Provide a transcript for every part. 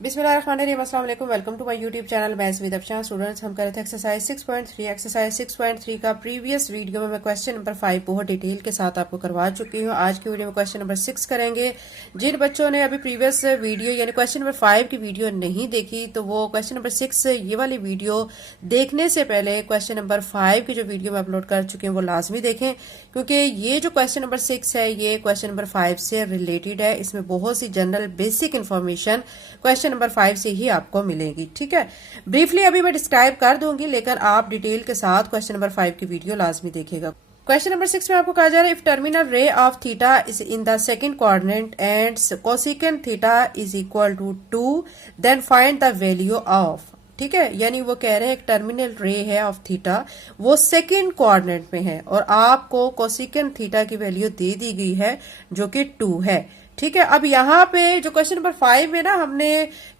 बिस्मिल्लाहिर्रहमानिर्रहीम, अस्सलाम वालेकुम। Welcome to my YouTube channel maths with Afshan. Students, हम कर रहे थे एक्सरसाइज 6.3। एक्सरसाइज 6.3 का प्रीवियस वीडियो में मैं क्वेश्चन नंबर 5 बहुत डिटेल के साथ आपको करवा चुकी हूँ। आज की वीडियो में क्वेश्चन नंबर 6 करेंगे। जिन बच्चों ने अभी प्रीवियस वीडियो यानी क्वेश्चन नंबर 5 की वीडियो नहीं देखी तो वो क्वेश्चन नंबर 6 ये वाली वीडियो देखने से पहले क्वेश्चन नंबर 5 की जो वीडियो मैं अपलोड कर चुकी हूँ वो लाजमी देखें, क्योंकि ये जो क्वेश्चन नंबर 6 है ये क्वेश्चन नंबर 5 से रिलेटेड है। इसमें बहुत सी general basic information question number 5 से ही आपको मिलेगी। ठीक है, ब्रीफली अभी मैं डिस्क्राइब कर दूंगी, लेकिन आप डिटेल के साथ क्वेश्चन नंबर 5 की वीडियो लाजमी देखिएगा। क्वेश्चन नंबर 6 में आपको कहा जा रहा है, if terminal ray of theta is in the second quadrant and cosecant theta is equal to 2, then find the value of. ठीक है, यानी वो कह रहे हैं एक टर्मिनल रे है ऑफ थीटा, वो सेकंड क्वाड्रेंट में है और आपको कोसेकेंट थीटा की वैल्यू दे दी गई है जो कि 2 है। ठीक है, अब यहाँ पे जो क्वेश्चन नंबर 5 में ना हमने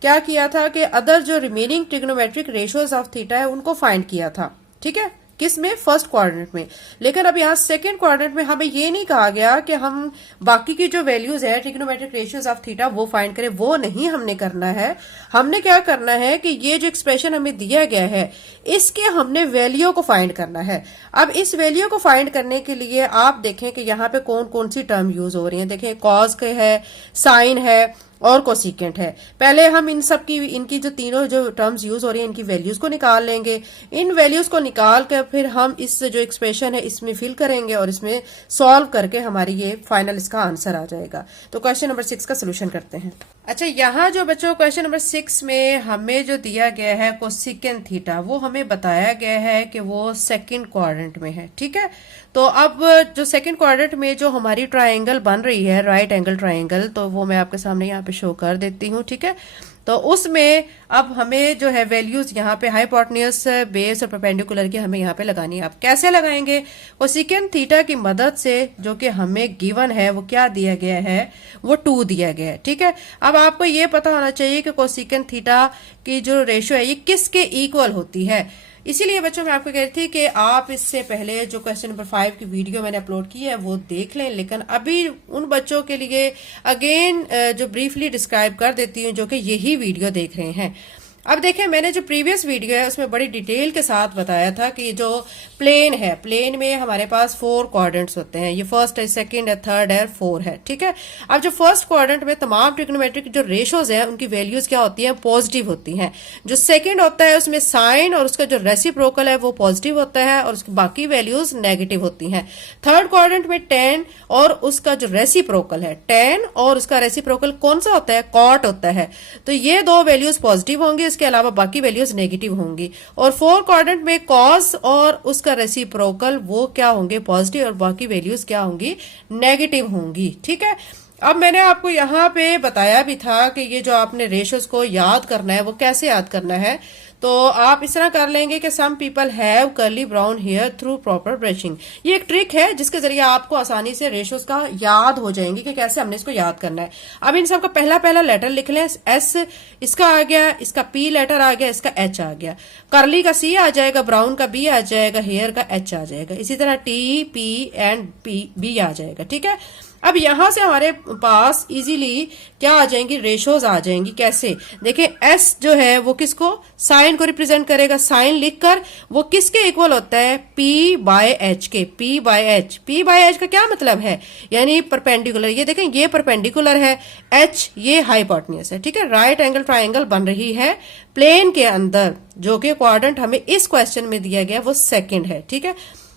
क्या किया था कि अदर जो remaining trigonometric ratios of theta है उनको फाइंड किया था। ठीक है, किस में? फर्स्ट क्वाड्रेंट में। लेकिन अब यहाँ सेकंड क्वाड्रेंट में हमें ये नहीं कहा गया कि हम बाकी की जो वैल्यूज है ट्रिग्नोमेट्रिक रेशियोज ऑफ थीटा वो फाइंड करें, वो नहीं हमने करना है। हमने क्या करना है कि ये जो एक्सप्रेशन हमें दिया गया है इसके हमने वैल्यू को फाइंड करना है। अब इस वैल्यू को फाइंड करने के लिए आप देखें कि यहाँ पे कौन कौन सी टर्म यूज हो रही है। देखें, कॉज के है, साइन है और कोसिकेंट है। पहले हम इन सब की इनकी जो तीनों जो टर्म्स यूज हो रही है इनकी वैल्यूज को निकाल लेंगे। इन वैल्यूज को निकाल कर फिर हम इस जो एक्सप्रेशन है इसमें फिल करेंगे और इसमें सॉल्व करके हमारी ये फाइनल इसका आंसर आ जाएगा। तो क्वेश्चन नंबर 6 का सोल्यूशन करते हैं। अच्छा, यहाँ जो बच्चों क्वेश्चन नंबर 6 में हमें जो दिया गया है कोसिकेंट थीटा, वो हमें बताया गया है कि वो सेकंड क्वाड्रेंट में है। ठीक है, तो अब जो सेकंड क्वाड्रेंट में जो हमारी ट्रायंगल बन रही है राइट एंगल ट्रायंगल, तो वो मैं आपके सामने यहाँ पे शो कर देती हूँ। ठीक है, तो उसमें अब हमें जो है वैल्यूज यहाँ पे हाइपोटेन्यूज, बेस और परपेंडिकुलर की हमें यहाँ पे लगानी है। आप कैसे लगाएंगे? कोसेकेंट थीटा की मदद से, जो कि हमें गिवन है वो क्या दिया गया है, वो 2 दिया गया है। ठीक है, अब आपको ये पता होना चाहिए कि कोसेकेंट थीटा की जो रेशियो है ये किसके इक्वल होती है। इसीलिए बच्चों मैं आपको कह रही थी कि आप इससे पहले जो क्वेश्चन नंबर 5 की वीडियो मैंने अपलोड की है वो देख लें, लेकिन अभी उन बच्चों के लिए अगेन जो ब्रीफली डिस्क्राइब कर देती हूँ जो कि यही वीडियो देख रहे हैं। अब देखें, मैंने जो प्रीवियस वीडियो है उसमें बड़ी डिटेल के साथ बताया था कि जो प्लेन है, प्लेन में हमारे पास 4 क्वाड्रेंट्स होते हैं। ये फर्स्ट है, सेकंड है, थर्ड है, 4 है। ठीक है, अब जो फर्स्ट क्वाड्रेंट में तमाम ट्रिग्नोमेट्रिक जो रेशियोज हैं उनकी वैल्यूज क्या होती हैं? पॉजिटिव होती हैं। जो सेकंड होता है उसमें साइन और उसका जो रेसिप्रोकल है वो पॉजिटिव होता है और उसकी बाकी वैल्यूज नेगेटिव होती हैं। थर्ड क्वाड्रेंट में 10 और उसका जो रेसिप्रोकल है 10 और उसका रेसिप्रोकल कौन सा होता है? कॉट होता है। तो ये 2 वैल्यूज पॉजिटिव होंगी, इसके अलावा बाकी वैल्यूज नेगेटिव होंगी। और 4 क्वाड्रेंट में कॉस और उसका रेसिप्रोकल वो क्या होंगे? पॉजिटिव, और बाकी वैल्यूज क्या होंगी? नेगेटिव होंगी। ठीक है, अब मैंने आपको यहाँ पे बताया भी था कि ये जो आपने रेशियोज को याद करना है वो कैसे याद करना है। तो आप इस तरह कर लेंगे कि some people have curly brown hair through proper brushing. ये एक ट्रिक है जिसके जरिए आपको आसानी से रेशियोज का याद हो जाएंगे कि कैसे हमने इसको याद करना है। अब इन सब का पहला पहला लेटर लिख लें। एस इसका आ गया, इसका पी लेटर आ गया, इसका एच आ गया, कर्ली का सी आ जाएगा, ब्राउन का बी आ जाएगा, हेयर का एच आ जाएगा, इसी तरह टी पी एंड बी आ जाएगा। ठीक है, अब यहां से हमारे पास इजीली क्या आ जाएंगी? रेशियोज आ जाएंगी। कैसे? देखिए, एस जो है वो किसको? साइन को रिप्रेजेंट करेगा। साइन लिखकर वो किसके इक्वल होता है? पी बाय एच के। P by H, P by H का क्या मतलब है? यानी परपेंडिकुलर। ये देखें, ये परपेंडिकुलर है, एच ये हाइपोटेन्यूज है। ठीक है, राइट एंगल ट्राइंगल बन रही है प्लेन के अंदर, जो कि क्वाड्रेंट हमें इस क्वेश्चन में दिया गया वो सेकंड है। ठीक है,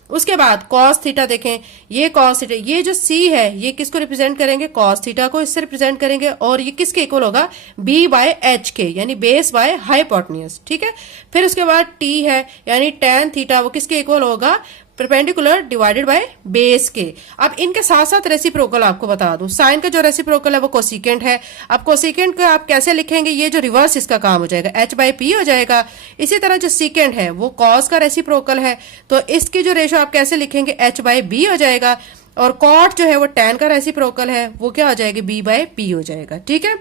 उसके बाद कॉस थीटा देखें, ये कॉस थीटा, ये जो सी है ये किसको रिप्रेजेंट करेंगे? कॉस थीटा को इससे रिप्रेजेंट करेंगे और ये किसके इक्वल होगा? बी बाय एच के, यानी बेस बाय हाइपोटेन्यूज। ठीक है, फिर उसके बाद टी है यानी टेन थीटा, वो किसके इक्वल होगा? परपेंडिकुलर डिवाइडेड बाय बेस के। अब इनके साथ साथ रेसिप्रोकल आपको बता दूं, साइन का जो रेसिप्रोकल है वो कोसिकेंट है। अब कोसिकेंट का आप कैसे लिखेंगे? ये जो रिवर्स इसका काम हो जाएगा, एच बाय पी हो जाएगा। इसी तरह जो सीकेंट है वो कॉस का रेसिप्रोकल है, तो इसकी जो रेशो आप कैसे लिखेंगे? एच बाय बी हो जाएगा। और कॉट जो है वो टेन का रेसिप्रोकल है, वो क्या हो जाएगी? बी बाय पी हो जाएगा। ठीक है,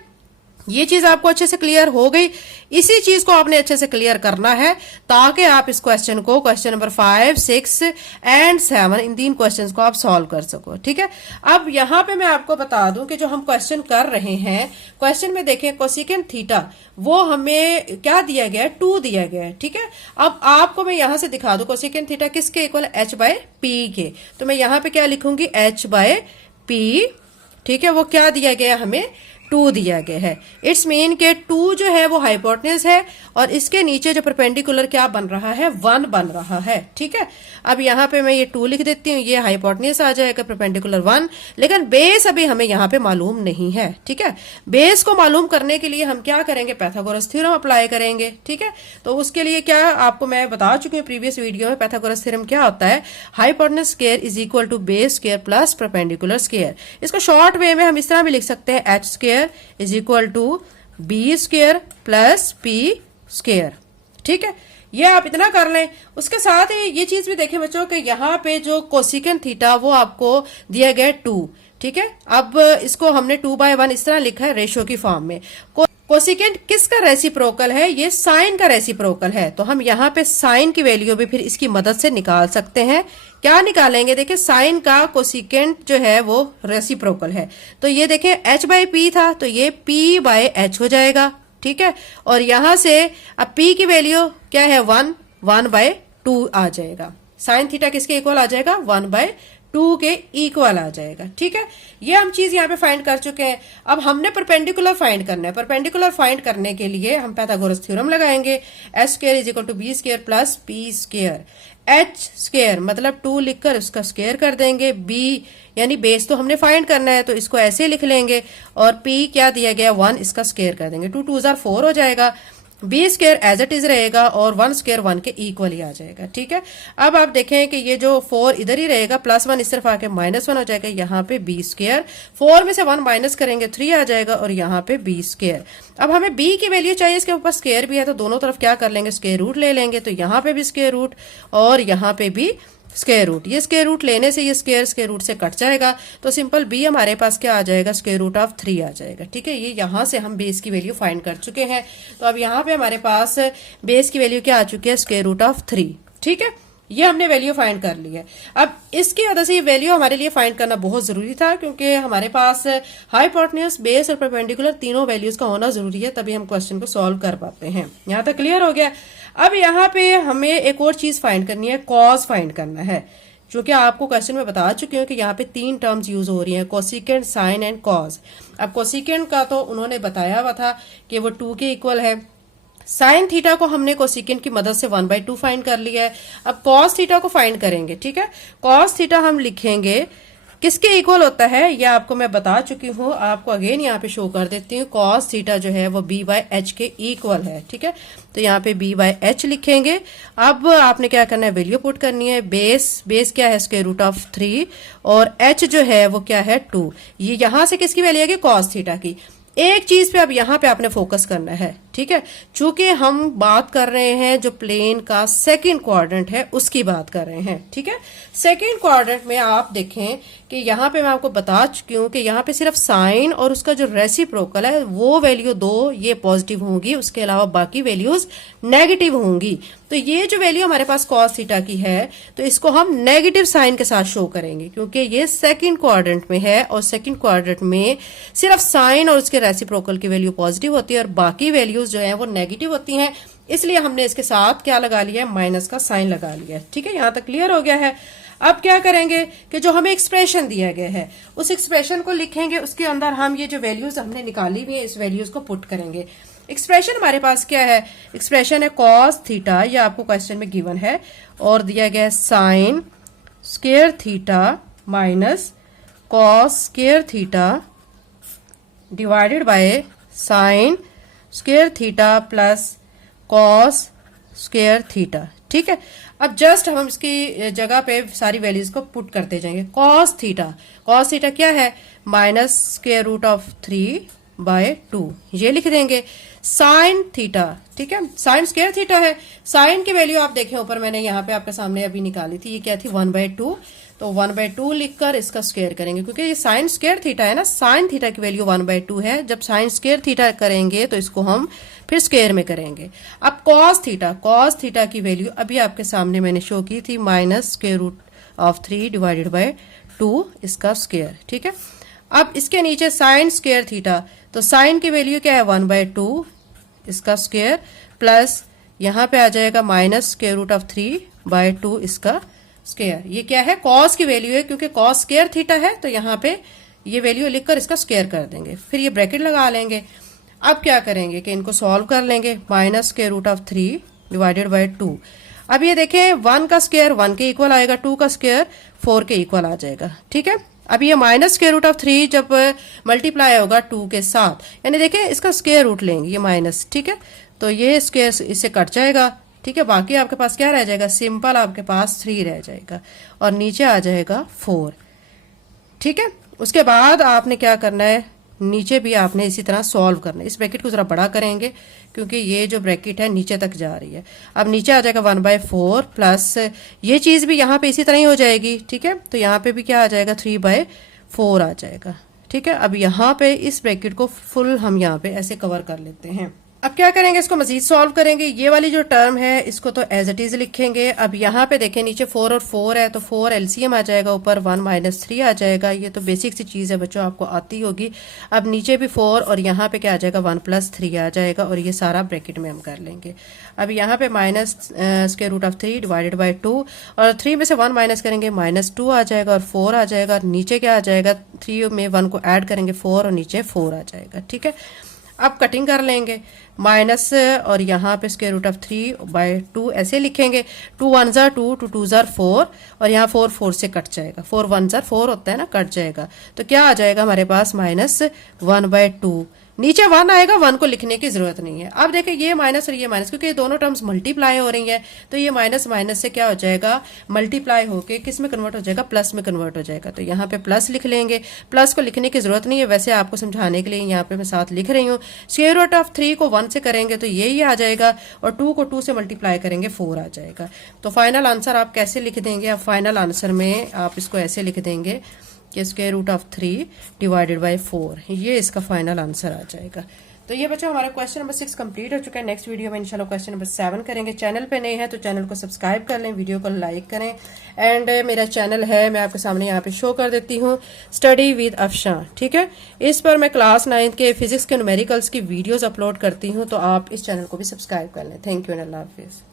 ये चीज आपको अच्छे से क्लियर हो गई। इसी चीज को आपने अच्छे से क्लियर करना है ताकि आप इस क्वेश्चन को, question number 5, 6 and 7, in 3 questions को आप सॉल्व कर सको। ठीक है, अब यहां पे मैं आपको बता दूं कि जो हम क्वेश्चन कर रहे हैं, क्वेश्चन में देखें कोसेकेंट थीटा वो हमें क्या दिया गया है, 2 दिया गया है। ठीक है, अब आपको मैं यहां से दिखा दूं कोसेकेंट थीटा किसके इक्वल है, h बाय पी के। तो मैं यहां पे क्या लिखूंगी, h बाय पी। ठीक है, वो क्या दिया गया हमें, 2 दिया गया है। इट्स मीन के 2 जो है वो हाइपोटेन्यूज है और इसके नीचे जो परपेंडिकुलर क्या बन रहा है, 1 बन रहा है। ठीक है, अब यहां पे मैं ये 2 लिख देती हूँ, ये हाइपोटेन्यूज आ जाएगा, परपेंडिकुलर 1, लेकिन बेस अभी हमें यहाँ पे मालूम नहीं है। ठीक है, बेस को मालूम करने के लिए हम क्या करेंगे, पाइथागोरस थ्योरम अप्लाई करेंगे। ठीक है, तो उसके लिए क्या आपको मैं बता चुकी हूँ प्रीवियस वीडियो में, पाइथागोरस थ्योरम क्या होता है, hypotenuse square is equal to base square plus perpendicular square. इसको शॉर्ट वे में हम इस तरह भी लिख सकते हैं, h square is equal to B square plus P square. ठीक है, ये आप इतना कर लें। उसके साथ ही ये चीज भी देखें बच्चों कि यहाँ पे जो कोसेकेंट थीटा वो आपको दिया गया 2। ठीक है, अब इसको हमने 2/1 इस तरह लिखा है रेशियो की फॉर्म में। कोसेकेंट किसका रेसिप्रोकल है, ये साइन का रेसिप्रोकल है। तो हम यहाँ पे साइन की वैल्यू भी फिर इसकी मदद से निकाल सकते हैं। क्या निकालेंगे, देखिए साइन का कोसेकेंट जो है वो रेसिप्रोकल है। तो ये देखिए h बाई पी था, तो ये p बाय h हो जाएगा। ठीक है, और यहां से अब p की वैल्यू क्या है, 1/2 आ जाएगा। साइन थीटा किसके इक्वल आ जाएगा, 1/2 के इक्वल आ जाएगा। ठीक है, ये हम चीज यहाँ पे फाइंड कर चुके हैं। अब हमने परपेंडिकुलर फाइंड करना है। परपेंडिकुलर फाइंड करने के लिए हम पाइथागोरस थ्योरम लगाएंगे, h square is equal to B square plus P square. h square मतलब 2 लिखकर उसका स्क्वायर कर देंगे, b यानी बेस तो हमने फाइंड करना है तो इसको ऐसे लिख लेंगे, और p क्या दिया गया, 1, इसका स्क्वायर कर देंगे, 2 2 4 हो जाएगा। B square as it is रहेगा और 1 स्क्वायर 1 के इक्वल ही आ जाएगा। ठीक है, अब आप देखें कि ये जो 4 इधर ही रहेगा, +1 इस तरफ आके -1 हो जाएगा। यहाँ पे बी स्क्वायर, 4 में से 1 माइनस करेंगे 3 आ जाएगा, और यहाँ पे बी स्क्वायर। अब हमें b की वैल्यू चाहिए, इसके ऊपर स्क्वायर भी है तो दोनों तरफ क्या कर लेंगे, स्क्वायर रूट ले लेंगे। तो यहाँ पे भी स्क्वायर रूट और यहाँ पे भी स्क्वायर रूट। ये स्क्वायर रूट लेने से ये स्क्वायर रूट से कट जाएगा, तो सिंपल b हमारे पास क्या आ जाएगा, स्क्वायर रूट ऑफ 3 आ जाएगा। ठीक है, ये यहाँ से हम बेस की वैल्यू फाइंड कर चुके हैं। तो अब यहाँ पे हमारे पास बेस की वैल्यू क्या आ चुकी है, स्क्वायर रूट ऑफ 3। ठीक है, ये हमने वैल्यू फाइंड कर ली है। अब इसकी वजह से ये वैल्यू हमारे लिए फाइंड करना बहुत जरूरी था, क्योंकि हमारे पास हाइपोटेन्यूज, बेस और परपेंडिकुलर तीनों वैल्यूज का होना जरूरी है, तभी हम क्वेश्चन को सॉल्व कर पाते हैं। यहाँ तक क्लियर हो गया। अब यहाँ पे हमें एक और चीज फाइंड करनी है, कॉज फाइंड करना है, जो कि आपको क्वेश्चन में बता चुकी हूँ कि यहाँ पे 3 टर्म्स यूज हो रही हैं, कोसेकेंट, साइन एंड कॉज। अब कोसेकेंट का तो उन्होंने बताया हुआ था कि वो 2 के इक्वल है। साइन थीटा को हमने कोसेकेंट की मदद से 1/2 फाइंड कर लिया है। अब कॉस थीटा को फाइंड करेंगे। ठीक है, कॉस थीटा हम लिखेंगे किसके इक्वल होता है, ये आपको मैं बता चुकी हूँ, आपको अगेन यहाँ पे शो कर देती हूँ। कॉस थीटा जो है वो b/h के इक्वल है। ठीक है, तो यहाँ पे b/h लिखेंगे। अब आपने क्या करना है, वैल्यू पुट करनी है। बेस क्या है, स्क्वायर रूट ऑफ 3, और h जो है वो क्या है, 2। ये यहाँ से किसकी वैल्यू है, कॉस थीटा की। एक चीज पे अब यहाँ पे आपने फोकस करना है। ठीक है, चूंकि हम बात कर रहे हैं जो प्लेन का सेकंड क्वाड्रेंट है उसकी बात कर रहे हैं। ठीक है, सेकंड क्वाड्रेंट में आप देखें कि यहाँ पे मैं आपको बता चुकी हूँ कि यहाँ पे सिर्फ साइन और उसका जो रेसिप्रोकल है वो वैल्यू 2 ये पॉजिटिव होंगी, उसके अलावा बाकी वैल्यूज नेगेटिव होंगी। तो ये जो वैल्यू हमारे पास कॉस थीटा की है, तो इसको हम नेगेटिव साइन के साथ शो करेंगे, क्योंकि ये सेकंड क्वाड्रेंट में है और सेकंड क्वाड्रेंट में सिर्फ साइन और उसके रेसिप्रोकल की वैल्यू पॉजिटिव होती है और बाकी वैल्यूज जो है वो नेगेटिव होती हैं। इसलिए हमने इसके साथ क्या लगा लिया है, माइनस का साइन लगा लिया है। ठीक है, यहां तक क्लियर हो गया है। अब क्या करेंगे कि जो हमें एक्सप्रेशन दिया गया है उस एक्सप्रेशन को लिखेंगे, उसके अंदर हम ये जो वैल्यूज हमने निकाली हुई है इस वैल्यूज को पुट करेंगे। एक्सप्रेशन हमारे पास क्या है, एक्सप्रेशन है कॉस थीटा, ये आपको क्वेश्चन में गिवन है, और दिया गया है sine square theta minus cos square theta divided by sine square theta plus cos square theta. ठीक है, अब जस्ट हम इसकी जगह पे सारी वैल्यूज को पुट करते जाएंगे। कॉस थीटा क्या है, माइनस स्क्वायर रूट ऑफ 3/2, ये लिख देंगे। साइन थीटा, ठीक है, साइन स्क्वायर थीटा है। साइन की वैल्यू आप देखें ऊपर मैंने यहाँ पे आपके सामने अभी निकाली थी, ये क्या थी, 1/2। तो 1/2 लिखकर इसका स्क्वायर करेंगे, क्योंकि ये साइन स्क्वायर थीटा है ना, साइन थीटा की वैल्यू 1/2 है। जब साइन स्क्वायर थीटा करेंगे तो इसको हम फिर स्क्वायर में करेंगे। अब कॉस थीटा की वैल्यू अभी आपके सामने मैंने शो की थी, -√3 डिवाइडेड बाय 2 इसका स्क्वायर, ठीक है। अब इसके नीचे साइन स्क्वायर थीटा, तो साइन की वैल्यू क्या है 1/2 इसका स्क्वायर, प्लस यहाँ पे आ जाएगा -√3/2 इसका स्क्वायर। ये क्या है, कॉस की वैल्यू है, क्योंकि कॉस स्क्वायर थीटा है तो यहाँ पे ये वैल्यू लिखकर इसका स्क्वायर कर देंगे, फिर ये ब्रैकेट लगा लेंगे। अब क्या करेंगे कि इनको सॉल्व कर लेंगे, -√3 डिवाइडेड बाय 2। अब ये देखें 1 का स्क्वायर 1 के इक्वल आएगा, 2 का स्क्वायर 4 के इक्वल आ जाएगा, ठीक है। अब ये -√3 जब मल्टीप्लाई होगा 2 के साथ, यानी देखें इसका स्क्वायर रूट लेंगे, ये माइनस, ठीक है, तो ये स्क्वायर इससे कट जाएगा, ठीक है। बाकी आपके पास क्या रह जाएगा, सिंपल आपके पास 3 रह जाएगा और नीचे आ जाएगा 4, ठीक है। उसके बाद आपने क्या करना है, नीचे भी आपने इसी तरह सॉल्व करना है। इस ब्रैकेट को जरा बड़ा करेंगे क्योंकि ये जो ब्रैकेट है नीचे तक जा रही है। अब नीचे आ जाएगा 1/4 प्लस ये चीज भी यहाँ पे इसी तरह ही हो जाएगी, ठीक है। तो यहाँ पे भी क्या आ जाएगा 3/4 आ जाएगा, ठीक है। अब यहाँ पे इस ब्रैकेट को फुल हम यहाँ पे ऐसे कवर कर लेते हैं। अब क्या करेंगे, इसको मजीद सॉल्व करेंगे। ये वाली जो टर्म है इसको तो एज इट इज लिखेंगे। अब यहाँ पे देखें नीचे 4 और 4 है, तो 4 एलसीएम आ जाएगा, ऊपर 1 - 3 आ जाएगा। ये तो बेसिक सी चीज है बच्चों, आपको आती होगी। अब नीचे भी 4 और यहाँ पे क्या आ जाएगा 1 + 3 आ जाएगा, और ये सारा ब्रैकेट में हम कर लेंगे। अब यहाँ पे -√3 डिवाइडेड बाय 2, और 3 में से 1 माइनस करेंगे -2 आ जाएगा और 4 आ जाएगा। नीचे क्या आ जाएगा, 3 में 1 को ऐड करेंगे 4 और नीचे 4 आ जाएगा, ठीक है। अब कटिंग कर लेंगे, माइनस और यहाँ पे √3/2 ऐसे लिखेंगे। 2 1 ज़ा 2, 2 2 ज़ा 4, और यहाँ 4 4 से कट जाएगा, 4 1 ज़ा 4 होता है ना, कट जाएगा। तो क्या आ जाएगा हमारे पास -1/2। नीचे 1 आएगा, 1 को लिखने की जरूरत नहीं है। अब देखिए ये माइनस और ये माइनस, क्योंकि ये दोनों टर्म्स मल्टीप्लाई हो रही हैं, तो ये माइनस माइनस से क्या हो जाएगा, मल्टीप्लाई होके किस में कन्वर्ट हो जाएगा, प्लस में कन्वर्ट हो जाएगा। तो यहाँ पे प्लस लिख लेंगे। प्लस को लिखने की जरूरत नहीं है, वैसे आपको समझाने के लिए यहाँ पे मैं साथ लिख रही हूँ। √3 को 1 से करेंगे तो यही आ जाएगा, और 2 को 2 से मल्टीप्लाई करेंगे 4 आ जाएगा। तो फाइनल आंसर आप कैसे लिख देंगे, आप फाइनल आंसर में आप इसको ऐसे लिख देंगे कि √3 डिवाइडेड बाय 4, ये इसका फाइनल आंसर आ जाएगा। तो ये बच्चों हमारा क्वेश्चन नंबर 6 कंप्लीट हो चुका है। नेक्स्ट वीडियो में इंशाल्लाह क्वेश्चन नंबर 7 करेंगे। चैनल पे नए हैं तो चैनल को सब्सक्राइब कर लें, वीडियो को लाइक करें। एंड मेरा चैनल है, मैं आपके सामने यहाँ पे शो कर देती हूँ, स्टडी विद अफशां, ठीक है। इस पर मैं क्लास 9 के फिजिक्स के न्यूमेरिकल्स की वीडियोज अपलोड करती हूँ, तो आप इस चैनल को भी सब्सक्राइब कर लें। Thank you and Allah Hafiz.